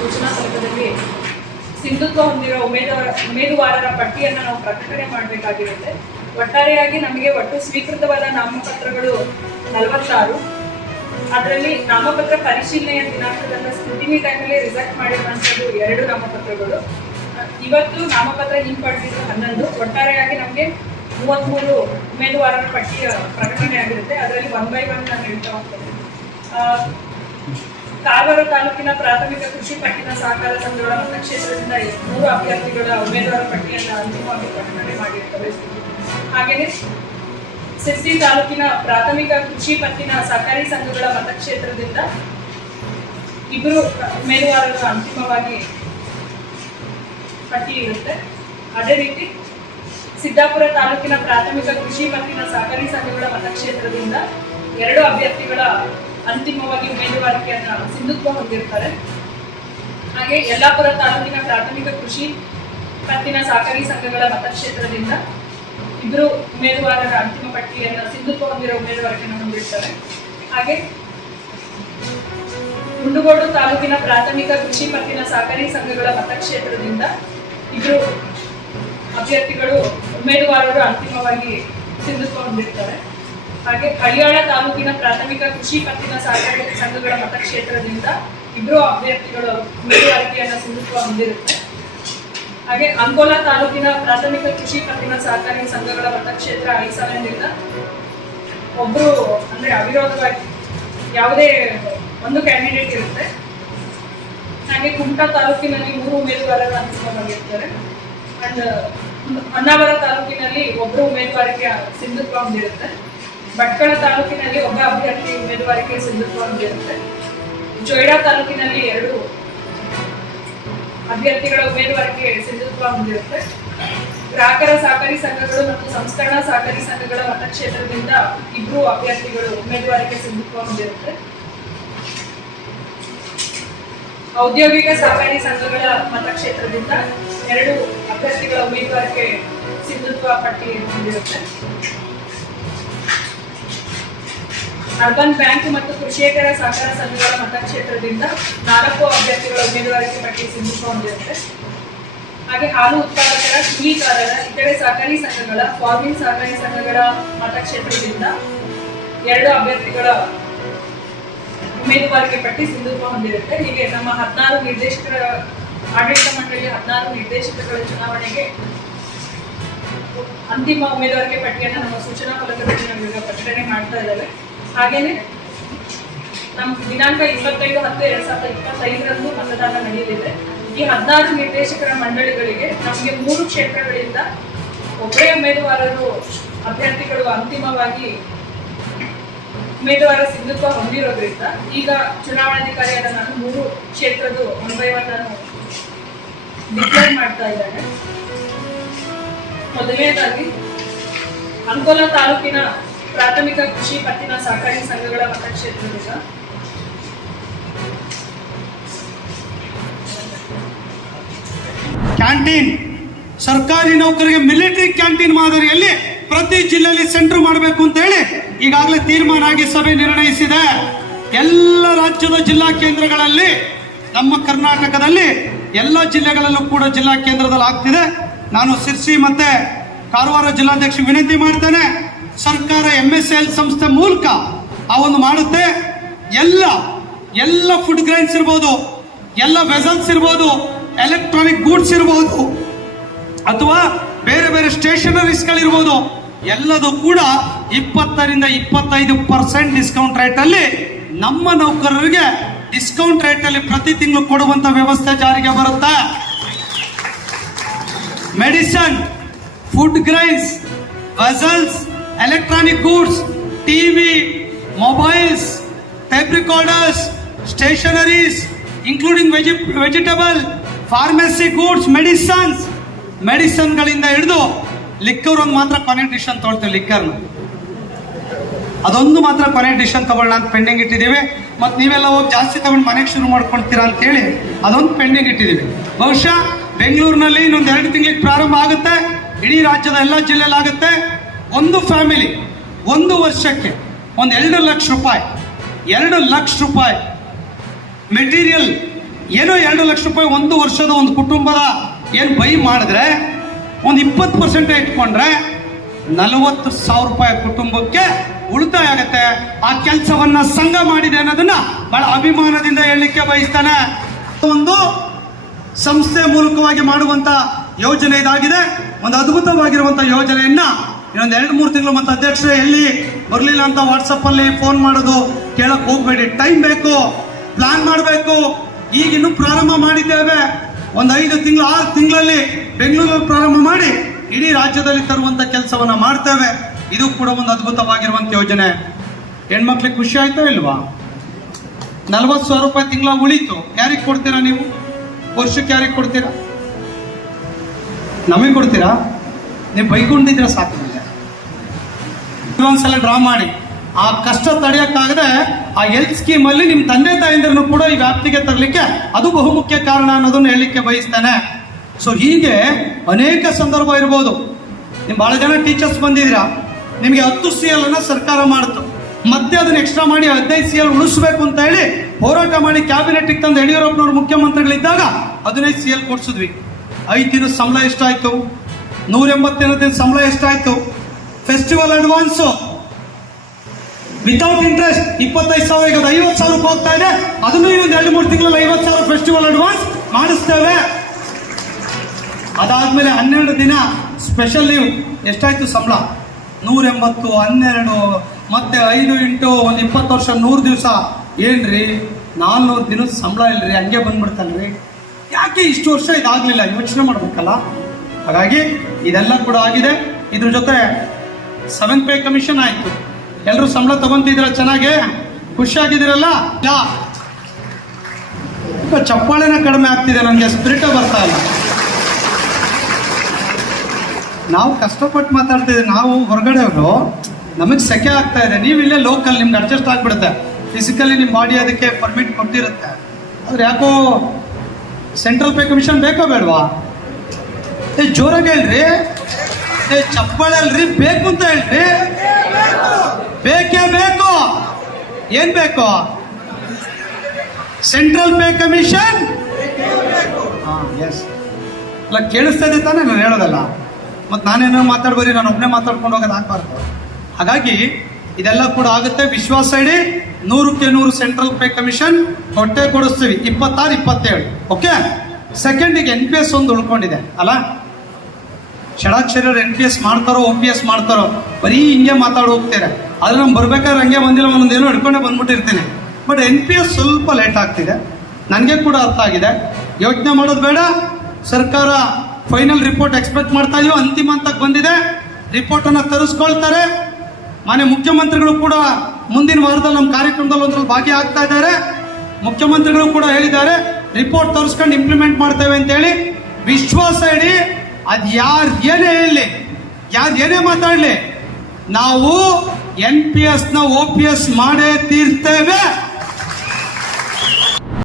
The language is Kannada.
ಸೂಚನಾ ಫಲಕದಲ್ಲಿ ಸಿಂಧುತ್ವ ಹೊಂದಿರೋ ಉಮೇದುವಾರರ ಪಟ್ಟಿಯನ್ನು ನಾವು ಪ್ರಕಟಣೆ ಮಾಡಬೇಕಾಗಿರುತ್ತೆ. ಒಟ್ಟಾರೆಯಾಗಿ ನಮಗೆ ಒಟ್ಟು ಸ್ವೀಕೃತವಾದ ನಾಮಪತ್ರಗಳು 46. ಅದರಲ್ಲಿ ನಾಮಪತ್ರ ಪರಿಶೀಲನೆಯ ದಿನಾಂಕದಿಂದ ಸ್ಕ್ರೂಟಿನಿ ಟೈಮಲ್ಲಿ ರಿಜೆಕ್ಟ್ ಮಾಡಿರುವಂಥದ್ದು 2 ನಾಮಪತ್ರಗಳು. ಇವತ್ತು ನಾಮಪತ್ರ ಹಿಂಪಡೆದಿದ್ದು 11. ಒಟ್ಟಾರೆಯಾಗಿ ನಮಗೆ 33 ಉಮೇದುವಾರರ ಪಟ್ಟಿಯ ಪ್ರಕಟಣೆ ಆಗಿರುತ್ತೆ. ಅದರಲ್ಲಿ 1 by 1 ನಾನು ಹೇಳ್ತಾ ಹೋಗ್ತೇನೆ. ಕಾರವಾರ ತಾಲೂಕಿನ ಪ್ರಾಥಮಿಕ ಕೃಷಿ ಪತ್ತಿನ ಸಹಕಾರ ಸಂಘಗಳ ಮತಕ್ಷೇತ್ರದಿಂದ 3 ಅಭ್ಯರ್ಥಿಗಳ ಉಮೇದುವಾರ ಪಟ್ಟಿಯನ್ನು ಅಂತಿಮವಾಗಿ ಪ್ರಕಟಣೆ ಮಾಡಿರ್ತವೆ. ಹಾಗೆಯೇ ಸಿರ್ಸಿ ತಾಲೂಕಿನ ಪ್ರಾಥಮಿಕ ಕೃಷಿ ಪತ್ತಿನ ಸಹಕಾರಿ ಸಂಘಗಳ ಮತಕ್ಷೇತ್ರದಿಂದ 2 ಉಮೇದುವಾರರು ಅಂತಿಮವಾಗಿ ಪಟ್ಟಿ ಇರುತ್ತೆ. ಅದೇ ರೀತಿ ಸಿದ್ದಾಪುರ ತಾಲೂಕಿನ ಪ್ರಾಥಮಿಕ ಕೃಷಿ ಪತ್ತಿನ ಸಹಕಾರಿ ಸಂಘಗಳ ಮತಕ್ಷೇತ್ರದಿಂದ 2 ಅಭ್ಯರ್ಥಿಗಳ ಅಂತಿಮವಾಗಿ ಉಮೇದುವಾರಿಕೆಯನ್ನು ಸಿಂಧುತ್ವ ಹೊಂದಿರ್ತಾರೆ. ಹಾಗೆ ಯಲ್ಲಾಪುರ ತಾಲೂಕಿನ ಪ್ರಾಥಮಿಕ ಕೃಷಿ ಪತ್ತಿನ ಸಹಕಾರಿ ಸಂಘಗಳ ಮತಕ್ಷೇತ್ರದಿಂದ 2 ಉಮೇದುವಾರರ ಅಂತಿಮ ಪಟ್ಟಿಯನ್ನು ಸಿಂಧುತ್ವ ಹೊಂದಿರೋ ಉಮೇದುವಾರಿಕೆಯನ್ನು ಹೊಂದಿರ್ತಾರೆ. ಹಾಗೆ ಮುಂಡಗೋಡು ತಾಲೂಕಿನ ಪ್ರಾಥಮಿಕ ಕೃಷಿ ಪತ್ತಿನ ಸಹಕಾರಿ ಸಂಘಗಳ ಮತಕ್ಷೇತ್ರದಿಂದ 2 ಅಭ್ಯರ್ಥಿಗಳು ಉಮೇದುವಾರರು ಅಂತಿಮವಾಗಿ ಸಿಂಧುತ್ವ ಹೊಂದಿರ್ತಾರೆ. ಹಾಗೆ ಹಳಿಯಾಳ ತಾಲೂಕಿನ ಪ್ರಾಥಮಿಕ ಕೃಷಿ ಪತ್ತಿನ ಸಹಕಾರಿ ಸಂಘಗಳ ಮತಕ್ಷೇತ್ರದಿಂದ 2 ಅಭ್ಯರ್ಥಿಗಳು ಉಮೇದುವಾರಿಕೆಯನ್ನು ಸಿಂಧುತ್ವ ಹೊಂದಿರುತ್ತೆ. ಹಾಗೆ ಅಂಕೋಲಾ ತಾಲೂಕಿನ ಪ್ರಾಥಮಿಕ ಕೃಷಿ ಪತ್ತಿನ ಸಹಕಾರಿ ಸಂಘಗಳ ಮತಕ್ಷೇತ್ರ ಐಸಲಿನಿಂದ ಒಬ್ಬರು ಅಂದ್ರೆ ಅವಿರೋಧವಾಗಿ ಯಾವುದೇ ಒಂದು ಕ್ಯಾಂಡಿಡೇಟ್ ಇರುತ್ತೆ. ಹಾಗೆ ಕುಮಟಾ ತಾಲೂಕಿನಲ್ಲಿ 3 ಉಮೇದುವಾರರು ಅಂತಿಮವಾಗಿರ್ತಾರೆ. ಅಂಡ್ ಹೊನ್ನಾವರ ತಾಲೂಕಿನಲ್ಲಿ 1 ಉಮೇದುವಾರಿಕೆ ಸಿಂಧುತ್ವ ಹೊಂದಿರುತ್ತೆ. ಭಟ್ಕಳ ತಾಲೂಕಿನಲ್ಲಿ 1 ಅಭ್ಯರ್ಥಿ ಉಮೇದುವಾರಿಕೆ ಸಿಂಧುತ್ವ ಹೊಂದಿರುತ್ತೆ. ಜೊಯ್ಡಾ ತಾಲೂಕಿನಲ್ಲಿ 2 ಅಭ್ಯರ್ಥಿಗಳ ಉಮೇದುವಾರಿಕೆ ಸಿಂಧುತ್ವ ಹೊಂದಿರುತ್ತೆ. ಗ್ರಾಹಕರ ಸಹಕಾರಿ ಸಂಘಗಳು ಮತ್ತು ಸಂಸ್ಕರಣಾ ಸಹಕಾರಿ ಸಂಘಗಳ ಮತಕ್ಷೇತ್ರದಿಂದ 2 ಅಭ್ಯರ್ಥಿಗಳು ಉಮೇದುವಾರಿಕೆ ಸಿಂಧುತ್ವ ಹೊಂದಿರುತ್ತೆ. ಔದ್ಯೋಗಿಕ ಸಹಕಾರಿ ಸಂಘಗಳ ಮತಕ್ಷೇತ್ರದಿಂದ 2 ಅಭ್ಯರ್ಥಿಗಳ ಉಮೇದುವಾರಿಕೆ ಸಿಂಧುತ್ವ ಪಟ್ಟಿ ಹೊಂದಿರುತ್ತೆ. ಅರ್ಬನ್ ಬ್ಯಾಂಕ್ ಮತ್ತು ಕೃಷಿಕರ ಸಹಕಾರ ಸಂಘಗಳ ಮತಕ್ಷೇತ್ರದಿಂದ 4 ಅಭ್ಯರ್ಥಿಗಳ ಉಮೇದುವಾರಿಕೆ ಪಟ್ಟಿ ಸಿಂಧುತ್ವ ಹೊಂದಿರುತ್ತೆ. ಹಾಗೆ ಹಾಲು ಉತ್ಪಾದಕರ, ಕೂಲಿಕಾರರ, ಇತರೆ ಸಹಕಾರಿ ಸಂಘಗಳ, ಫಾರ್ಮಿಂಗ್ ಸಹಕಾರಿ ಸಂಘಗಳ ಮತಕ್ಷೇತ್ರದಿಂದ 2 ಅಭ್ಯರ್ಥಿಗಳ ಉಮೇದುವಾರಿಕೆ ಪಟ್ಟಿ ಸಿಂಧುತ್ವ ಹೊಂದಿರುತ್ತೆ. ಹೀಗೆ ನಮ್ಮ 16 ನಿರ್ದೇಶಕರ ಆಡಳಿತ ಮಂಡಳಿಯ 16 ನಿರ್ದೇಶಕರುಗಳ ಚುನಾವಣೆಗೆ ಅಂತಿಮ ಉಮೇದುವಾರಿಕೆ ಪಟ್ಟಿಯನ್ನು ನಮ್ಮ ಸೂಚನಾ ಫಲಕದಲ್ಲಿ ನಾವೀಗ ಪ್ರಕಟಣೆ ಮಾಡ್ತಾ ಇದ್ದೇವೆ. ಹಾಗೇನೆ ನಮ್ಮ ದಿನಾಂಕ 25/10/2025 ಮತದಾನ ನಡೆಯಲಿದೆ. ಈ 16 ನಿರ್ದೇಶಕರ ಮಂಡಳಿಗಳಿಗೆ ನಮಗೆ 3 ಕ್ಷೇತ್ರಗಳಿಂದ ಒಬ್ಬರೇ ಉಮೇದುವಾರರು ಅಭ್ಯರ್ಥಿಗಳು ಅಂತಿಮವಾಗಿ ಉಮೇದುವಾರ ಸಿಂಧುತ್ವ ಹೊಂದಿರೋದ್ರಿಂದ ಈಗ ಚುನಾವಣಾಧಿಕಾರಿಯಾದ ನಾನು 3 ಕ್ಷೇತ್ರದ 1 by 1 ನಾನು ಡಿಕ್ಲೇರ್ ಮಾಡ್ತಾ ಇದ್ದೇನೆ. ಮೊದಲನೇದಾಗಿ ಅಂಕೋಲಾ ತಾಲೂಕಿನ ಪ್ರಾಥಮಿಕ ಕೃಷಿ ಪತ್ತಿನ ಸಹಕಾರಿ ಸಂಘಗಳ ಮತಕ್ಷೇತ್ರದಿಂದ ಕ್ಯಾಂಟೀನ್, ಸರ್ಕಾರಿ ನೌಕರಿಗೆ ಮಿಲಿಟರಿ ಕ್ಯಾಂಟೀನ್ ಮಾದರಿಯಲ್ಲಿ ಪ್ರತಿ ಜಿಲ್ಲೆಯಲ್ಲಿ ಸೆಂಟರ್ ಮಾಡಬೇಕು ಅಂತ ಹೇಳಿ ಈಗಾಗಲೇ ತೀರ್ಮಾನ ಆಗಿ ಸಭೆ ನಿರ್ಣಯಿಸಿದೆ. ಎಲ್ಲ ರಾಜ್ಯದ ಜಿಲ್ಲಾ ಕೇಂದ್ರಗಳಲ್ಲಿ, ನಮ್ಮ ಕರ್ನಾಟಕದಲ್ಲಿ ಎಲ್ಲ ಜಿಲ್ಲೆಗಳಲ್ಲೂ ಕೂಡ ಜಿಲ್ಲಾ ಕೇಂದ್ರದಲ್ಲಿ ಆಗ್ತಿದೆ. ನಾನು ಸಿರ್ಸಿ ಮತ್ತೆ ಕಾರವಾರ ಜಿಲ್ಲಾಧ್ಯಕ್ಷ ವಿನಂತಿ ಮಾಡ್ತೇನೆ, ಸರ್ಕಾರ MSL ಸಂಸ್ಥೆ ಮೂಲಕ ಆ ಒಂದು ಮಾಡುತ್ತೆ. ಎಲ್ಲ ಫುಡ್ ಗ್ರೈನ್ಸ್ ಇರ್ಬೋದು, ಎಲ್ಲ ವೆಸಲ್ಸ್ ಇರ್ಬೋದು, ಎಲೆಕ್ಟ್ರಾನಿಕ್ ಗೂಡ್ಸ್ ಇರ್ಬೋದು, ಅಥವಾ ಬೇರೆ ಬೇರೆ ಸ್ಟೇಷನರೀಸ್ಗಳಿರ್ಬೋದು, ಎಲ್ಲದೂ ಕೂಡ 20 to 25% ಡಿಸ್ಕೌಂಟ್ ರೇಟ್ ಅಲ್ಲಿ ನಮ್ಮ ನೌಕರರಿಗೆ ಡಿಸ್ಕೌಂಟ್ ರೇಟ್ ಅಲ್ಲಿ ಪ್ರತಿ ತಿಂಗಳು ಕೊಡುವಂತ ವ್ಯವಸ್ಥೆ ಜಾರಿಗೆ ಬರುತ್ತೆ. Medicine, food grains, vessels, electronic goods, TV, mobiles, tape recorders, stationaries, including vegetable, pharmacy goods, medicine ಗಳಿಂದ ಹಿಡಿದು ಲಿಕ್ಕರ್ ಒಂದು ಮಾತ್ರ ಕೊನೆ ಡಿಸಿಷನ್ ತೊಗೊಳ್ತೇವೆ. ಲಿಕ್ಕರ್ನ ಅದೊಂದು ಮಾತ್ರ ಕೊನೆ ಡಿಸಿಷನ್ ತಗೊಳ್ಳೋಣ ಅಂತ ಪೆಂಡಿಂಗ್ ಇಟ್ಟಿದ್ದೀವಿ. ಮತ್ತು ನೀವೆಲ್ಲ ಹೋಗಿ ಜಾಸ್ತಿ ತಗೊಂಡು ಮನೆಗೆ ಶುರು ಮಾಡ್ಕೊಳ್ತೀರಾ ಅಂತೇಳಿ ಅದೊಂದು ಪೆಂಡಿಂಗ್ ಇಟ್ಟಿದ್ದೀವಿ. ಬಹುಶಃ ಬೆಂಗಳೂರಿನಲ್ಲಿ ಇನ್ನೊಂದು 2 ತಿಂಗಳಿಗೆ ಪ್ರಾರಂಭ ಆಗುತ್ತೆ. ಇಡೀ ರಾಜ್ಯದ ಎಲ್ಲ ಜಿಲ್ಲೆಯಲ್ಲಿ ಆಗುತ್ತೆ. ಒಂದು ಫ್ಯಾಮಿಲಿ 1 ವರ್ಷಕ್ಕೆ ಒಂದು 2 ಲಕ್ಷ ರೂಪಾಯಿ ಮೆಟೀರಿಯಲ್ ಏನೋ 2 ಲಕ್ಷ ರೂಪಾಯಿ ಒಂದು ವರ್ಷದ ಒಂದು ಕುಟುಂಬದ ಏನು ಬೈ ಮಾಡಿದ್ರೆ ಒಂದು 20% ಇಟ್ಕೊಂಡ್ರೆ 40,000 ರೂಪಾಯಿ ಕುಟುಂಬಕ್ಕೆ ಉಳಿತಾಯ ಆಗತ್ತೆ. ಆ ಕೆಲಸವನ್ನ ಸಂಘ ಮಾಡಿದೆ ಅನ್ನೋದನ್ನ ಬಹಳ ಅಭಿಮಾನದಿಂದ ಹೇಳಲಿಕ್ಕೆ ಬಯಸ್ತಾನೆ. ಒಂದು ಸಂಸ್ಥೆ ಮೂಲಕವಾಗಿ ಮಾಡುವಂತ ಯೋಜನೆ ಇದಾಗಿದೆ. ಒಂದು ಅದ್ಭುತವಾಗಿರುವಂತ ಯೋಜನೆಯನ್ನ ಇನ್ನೊಂದು 2-3 ತಿಂಗಳು ಮತ್ತೆ ಅಧ್ಯಕ್ಷರೇ ಎಲ್ಲಿ ಬರಲಿಲ್ಲ ಅಂತ ವಾಟ್ಸಪ್ ಅಲ್ಲಿ ಫೋನ್ ಮಾಡೋದು ಕೇಳಕ್ ಹೋಗ್ಬೇಡಿ. ಟೈಮ್ ಬೇಕು, ಪ್ಲಾನ್ ಮಾಡಬೇಕು. ಈಗ ಇನ್ನೂ ಪ್ರಾರಂಭ ಮಾಡಿದ್ದೇವೆ. ಒಂದು 5 ತಿಂಗಳು 6 ತಿಂಗಳಲ್ಲಿ ಬೆಂಗಳೂರಲ್ಲಿ ಪ್ರಾರಂಭ ಮಾಡಿ ಇಡೀ ರಾಜ್ಯದಲ್ಲಿ ತರುವಂತ ಕೆಲಸವನ್ನ ಮಾಡ್ತೇವೆ. ಇದು ಕೂಡ ಒಂದು ಅದ್ಭುತವಾಗಿರುವಂತ ಯೋಜನೆ. ಹೆಣ್ಮಕ್ಳಿಗೆ ಖುಷಿ ಆಯ್ತಾ ಇಲ್ವಾ? 40,000 ರೂಪಾಯಿ ತಿಂಗಳ ಉಳಿತು. ಯಾರಿಗೆ ಕೊಡ್ತೀರಾ ನೀವು? ವರ್ಷಕ್ಕೆ ಯಾರಿಗೆ ಕೊಡ್ತೀರಾ? ನಮಗೆ ಕೊಡ್ತೀರಾ? ನೀವು ಬೈಕೊಂಡಿದ್ರೆ ಸಾಕು. ಒಂದ್ಸಲ ಡ್ರಾ ಮಾಡಿ. ಆ ಕಷ್ಟ ತಡೆಯಕ್ಕಾಗದೆ ಆ ಹೆಲ್ತ್ ಸ್ಕೀಮ್ ಅಲ್ಲಿ ನಿಮ್ಮ ತಂದೆ ತಾಯಿಂದ್ರನ್ನು ಕೂಡ ಈ ವ್ಯಾಪ್ತಿಗೆ ತರಲಿಕ್ಕೆ ಅದು ಬಹುಮುಖ್ಯ ಕಾರಣ ಅನ್ನೋದನ್ನು ಹೇಳಲಿಕ್ಕೆ ಬಯಸ್ತೇನೆ. ಸೊ ಹೀಗೆ ಅನೇಕ ಸಂದರ್ಭ ಇರ್ಬೋದು. ನೀವು ಬಹಳ ಜನ ಟೀಚರ್ಸ್ ಬಂದಿದ್ದೀರಾ, ನಿಮಗೆ 10 CL ಅನ್ನ ಸರ್ಕಾರ ಮಾಡ್ತು, ಮತ್ತೆ ಅದನ್ನ ಎಕ್ಸ್ಟ್ರಾ ಮಾಡಿ 15 CL ಉಳಿಸ್ಬೇಕು ಅಂತ ಹೇಳಿ ಹೋರಾಟ ಮಾಡಿ ಕ್ಯಾಬಿನೆಟ್ಗೆ ತಂದು ಯಡಿಯೂರಪ್ಪನವರು ಮುಖ್ಯಮಂತ್ರಿಗಳಿದ್ದಾಗ 15 CL ಕೊಡ್ಸಿದ್ವಿ. 5 ದಿನದ ಸಂಬಳ ಎಷ್ಟಾಯ್ತು? 180 ದಿನದ ಸಂಬಳ ಎಷ್ಟಾಯ್ತು? ಫೆಸ್ಟಿವಲ್ ಅಡ್ವಾನ್ಸ್ ವಿತೌಟ್ ಇಂಟ್ರೆಸ್ಟ್ 25,000, ಈಗ 50,000 ರೂಪಾಯಿ ಹೋಗ್ತಾ ಇದೆ. ಅದನ್ನು ಇನ್ನೊಂದು 2-3 ತಿಂಗಳಲ್ಲಿ 50,000 ಫೆಸ್ಟಿವಲ್ ಅಡ್ವಾನ್ಸ್ ಮಾಡಿಸ್ತೇವೆ. ಅದಾದ್ಮೇಲೆ 12 ದಿನ ಸ್ಪೆಷಲ್ ಲೀವ್. ಎಷ್ಟಾಯ್ತು ಸಂಬಳ? 180, 12 ಮತ್ತೆ 5 ಇಂಟು ಒಂದು 20 ವರ್ಷ 100 ದಿವಸ. ಏನ್ರಿ 400 ದಿನದ ಸಂಬಳ ಇಲ್ರಿ, ಹಂಗೆ ಬಂದ್ಬಿಡ್ತಲ್ರಿ. ಯಾಕೆ ಇಷ್ಟು ವರ್ಷ ಇದಾಗ್ಲಿಲ್ಲ? ಯೋಚನೆ ಮಾಡ್ಬೇಕಲ್ಲ. ಹಾಗಾಗಿ ಇದೆಲ್ಲ ಕೂಡ ಆಗಿದೆ. ಇದ್ರ ಜೊತೆ 7th ಪೇ ಕಮಿಷನ್ ಆಯ್ತು. ಎಲ್ಲರೂ ಸಂಬಳ ತಗೊಂತಿದ್ದೀರ, ಚೆನ್ನಾಗೆ ಖುಷಿಯಾಗಿದ್ದೀರಲ್ಲ? ಚಪ್ಪಾಳೆನ ಕಡಿಮೆ ಆಗ್ತಿದೆ, ನನಗೆ ಸ್ಪಿರಿಟ್ ಬರ್ತಾ ಇಲ್ಲ. ನಾವು ಕಷ್ಟಪಟ್ಟು ಮಾತಾಡ್ತಿದ್ದೀವಿ, ನಾವು ಹೊರಗಡೆಯವರು, ನಮಗೆ ಸೆಕೆ ಆಗ್ತಾ ಇದೆ. ನೀವು ಇಲ್ಲೇ ಲೋಕಲ್, ನಿಮ್ಗೆ ಅಡ್ಜಸ್ಟ್ ಆಗ್ಬಿಡುತ್ತೆ. ಫಿಸಿಕಲಿ ನಿಮ್ಮ ಬಾಡಿ ಅದಕ್ಕೆ ಪರ್ಮಿಟ್ ಕೊಟ್ಟಿರುತ್ತೆ. ಆದ್ರೆ ಯಾಕೋ ಸೆಂಟ್ರಲ್ ಪೇ ಕಮಿಷನ್ ಬೇಕೋ ಬೇಡವಾ? ಜೋರಾಗಿ ಹೇಳ್ರಿ, ಚಪ್ಪಾಳೆ ಅಲ್ರಿ, ಬೇಕು ಅಂತ ಹೇಳ್ರಿ. ಬೇಕೇ ಬೇಕು. ಏನ್ ಬೇಕು? Central pay commission. ಎಸ್ ಅಲ್ಲ, ಕೇಳಿಸ್ತಾ ಇದೆ ತಾನೇ ನಾನು ಹೇಳೋದಲ್ಲ? ಮತ್ತು ನಾನೇನೋ ಮಾತಾಡ್ಬರಿ, ನಾನು ಒಬ್ಬನೇ ಮಾತಾಡ್ಕೊಂಡು ಹೋಗೋದು ಆಗ್ಬಾರ್ದು. ಹಾಗಾಗಿ ಇದೆಲ್ಲ ಕೂಡ ಆಗುತ್ತೆ. ವಿಶ್ವಾಸ ಇಡಿ. 100ಕ್ಕೆ 100 ಸೆಂಟ್ರಲ್ ಪೇ ಕಮಿಷನ್ ಕೊಟ್ಟೆ ಕೊಡಿಸ್ತೀವಿ. 26, 27. ಓಕೆ. ಸೆಕೆಂಡಿಗೆ NPS ಒಂದು ಉಳ್ಕೊಂಡಿದೆ ಅಲ್ಲ? ಷಡಾಕ್ಷರ NPS ಮಾಡ್ತಾರೋ OPS ಮಾಡ್ತಾರೋ, ಬರೀ ಹಿಂಗೆ ಮಾತಾಡಿ ಹೋಗ್ತಾರೆ. ಆದ್ರೆ ನಮ್ಗೆ ಬರ್ಬೇಕಾದ್ರೆ ಹಂಗೆ ಬಂದಿಲ್ಲ, ಒಂದೊಂದೇನೋ ಹಿಡ್ಕೊಂಡೆ ಬಂದ್ಬಿಟ್ಟಿರ್ತೀನಿ. ಬಟ್ NPS ಸ್ವಲ್ಪ ಲೇಟ್ ಆಗ್ತಿದೆ. ನನಗೆ ಕೂಡ ಅರ್ಥ ಆಗಿದೆ. ಯೋಚನೆ ಮಾಡೋದು ಬೇಡ. ಸರ್ಕಾರ ಫೈನಲ್ ರಿಪೋರ್ಟ್ ಎಕ್ಸ್ಪೆಕ್ಟ್ ಮಾಡ್ತಾ ಇದೀವಿ. ಅಂತಿಮ ಹಂತಕ್ಕೆ ಬಂದಿದೆ. ರಿಪೋರ್ಟನ್ನು ತರಿಸ್ಕೊಳ್ತಾರೆ. ಮಾನ್ಯ ಮುಖ್ಯಮಂತ್ರಿಗಳು ಕೂಡ ಮುಂದಿನ ವಾರದಲ್ಲಿ ನಮ್ಮ ಕಾರ್ಯಕ್ರಮದಲ್ಲಿ ಒಂದ್ರಲ್ಲಿ ಭಾಗಿಯಾಗ್ತಾ ಇದ್ದಾರೆ. ಮುಖ್ಯಮಂತ್ರಿಗಳು ಕೂಡ ಹೇಳಿದ್ದಾರೆ, ರಿಪೋರ್ಟ್ ತರಿಸ್ಕೊಂಡು ಇಂಪ್ಲಿಮೆಂಟ್ ಮಾಡ್ತೇವೆ ಅಂತೇಳಿ. ವಿಶ್ವಾಸ ಇಡಿ. ಅದು ಯಾರು ಏನೇ ಹೇಳಲಿ, ಯಾರು ಏನೇ ಮಾತಾಡಲಿ, ನಾವು NPS ನ OPS ಮಾಡೇ ತೀರ್ತೇವೆ.